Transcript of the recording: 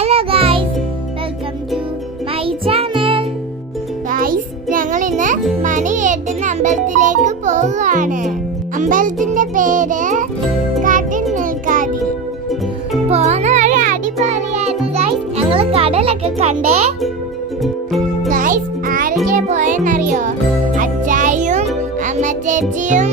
Hello guys, welcome to my channel. Guys, ഞങ്ങൾ ഇന്ന് മണികേട്ടുന്ന അമ്പലത്തിലേക്ക് പോവുകയാണ്. അമ്പലത്തിന്റെ പേര് കാട്ടിൻ നിൽക്കാതിൽ. പോന്ന വഴി അടിപൊളിയായിരുന്നു ഗൈസ്. ഞങ്ങൾ കടലൊക്കെ കണ്ടേ. ഗൈസ്, ആരൊക്കെ പോയെന്നറിയോ? അച്ചായും അമ്മ ചേച്ചിയും